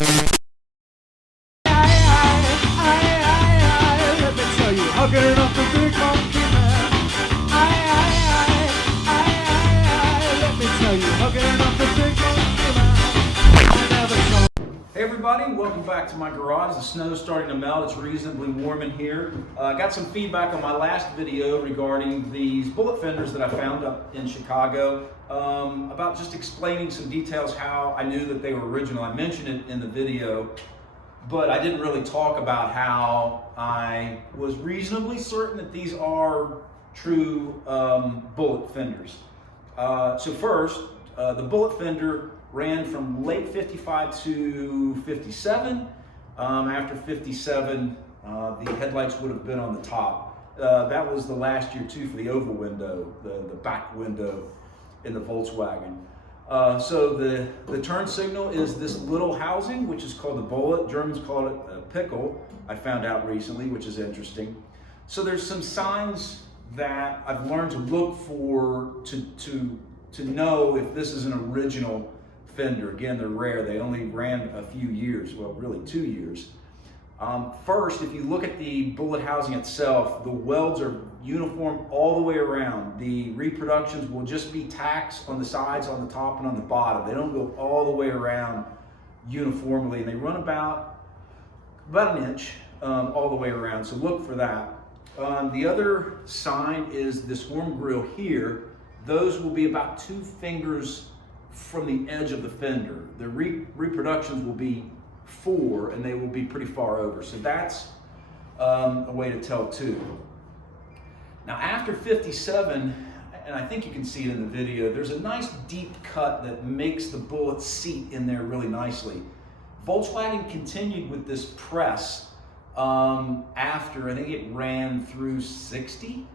Let me tell you, hugging it up the big monkey man. Let me tell you, hugging it up the big monkey man. Hey everybody, welcome back to my garage. The snow's starting to melt. It's reasonably warm in here. I got some feedback on my last video regarding these bullet fenders that I found up in Chicago, about just explaining some details how I knew that they were original. I mentioned it in the video, but I didn't really talk about how I was reasonably certain that these are true bullet fenders. So first, the bullet fender ran from late 55 to 57. After 57, the headlights would have been on the top. That was the last year too for the oval window, the back window in the Volkswagen. So the turn signal is this little housing, which is called the bullet. Germans call it a pickle, I found out recently, which is interesting. So there's some signs that I've learned to look for to know if this is an original fender. Again, they're rare. They only ran a few years, well, really 2 years. First, if you look at the bullet housing itself, the welds are uniform all the way around. The reproductions will just be tacks on the sides, on the top, and on the bottom. They don't go all the way around uniformly, and they run about an inch all the way around, so look for that. The other sign is this horn grill here. Those will be about 2 fingers from the edge of the fender. The reproductions will be 4, and they will be pretty far over. So that's a way to tell too. Now after 57, and I think you can see it in the video, there's a nice deep cut that makes the bullet seat in there really nicely. Volkswagen continued with this press after, I think it ran through 60.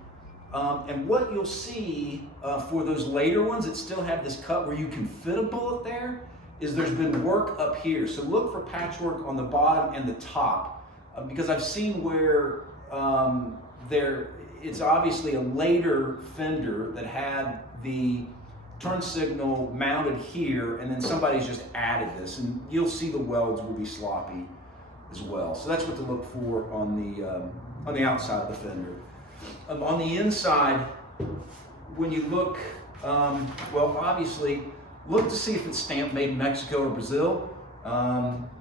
And what you'll see for those later ones that still have this cut where you can fit a bullet there, is there's been work up here. So look for patchwork on the bottom and the top, because I've seen where it's obviously a later fender that had the turn signal mounted here, and then somebody's just added this, and you'll see the welds will be sloppy as well. So that's what to look for on the outside of the fender. On the inside, when you look, well, obviously, look to see if it's stamped made in Mexico or Brazil.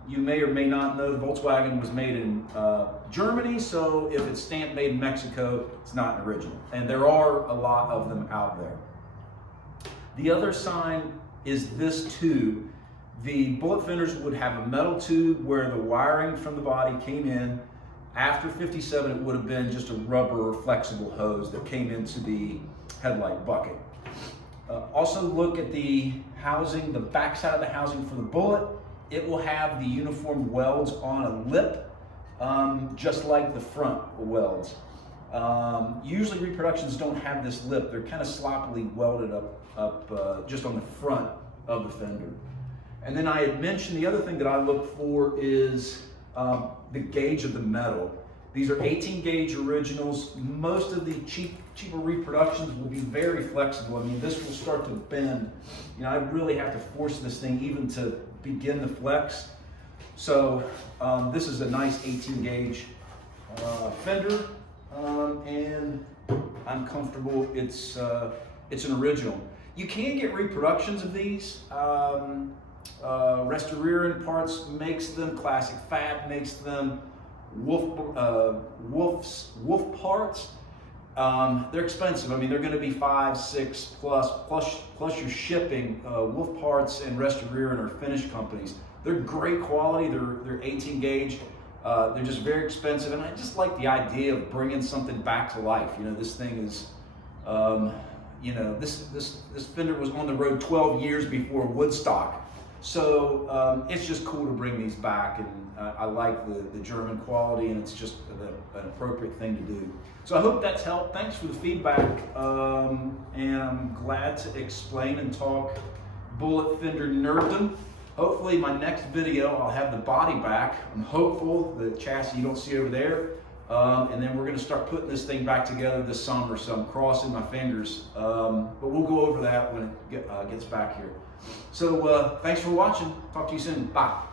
You may or may not know the Volkswagen was made in Germany, so if it's stamped made in Mexico, it's not an original. And there are a lot of them out there. The other sign is this tube. The bullet fenders would have a metal tube where the wiring from the body came in. After 57, it would have been just a rubber flexible hose that came into the headlight bucket. Also look at the housing, the back side of the housing for the bullet. It will have the uniform welds on a lip, just like the front welds. Usually reproductions don't have this lip. They're kind of sloppily welded up just on the front of the fender. And then I had mentioned the other thing that I look for is the gauge of the metal. These are 18 gauge originals. Most of the cheaper reproductions will be very flexible. I mean, this will start to bend. You know, I really have to force this thing even to begin to flex. So this is a nice 18 gauge fender, and I'm comfortable. It's an original. You can get reproductions of these. Restaurant Parts makes them, Classic Fat makes them, Wolf Parts. They're expensive. I mean, they're going to be 5, 6 plus your shipping. Wolf Parts and Restaurant are Finnish companies. They're great quality. They're 18 gauge. They're just very expensive, and I just like the idea of bringing something back to life. You know, this thing is, you know, this fender was on the road 12 years before Woodstock. So it's just cool to bring these back, and I like the German quality, and it's just an appropriate thing to do. So I hope that's helped. Thanks for the feedback, and I'm glad to explain and talk bullet fender nerddom. Hopefully my next video I'll have the body back. I'm hopeful. The chassis you don't see over there. And then we're going to start putting this thing back together this summer, so I'm crossing my fingers. But we'll go over that when it gets back here. So thanks for watching. Talk to you soon. Bye.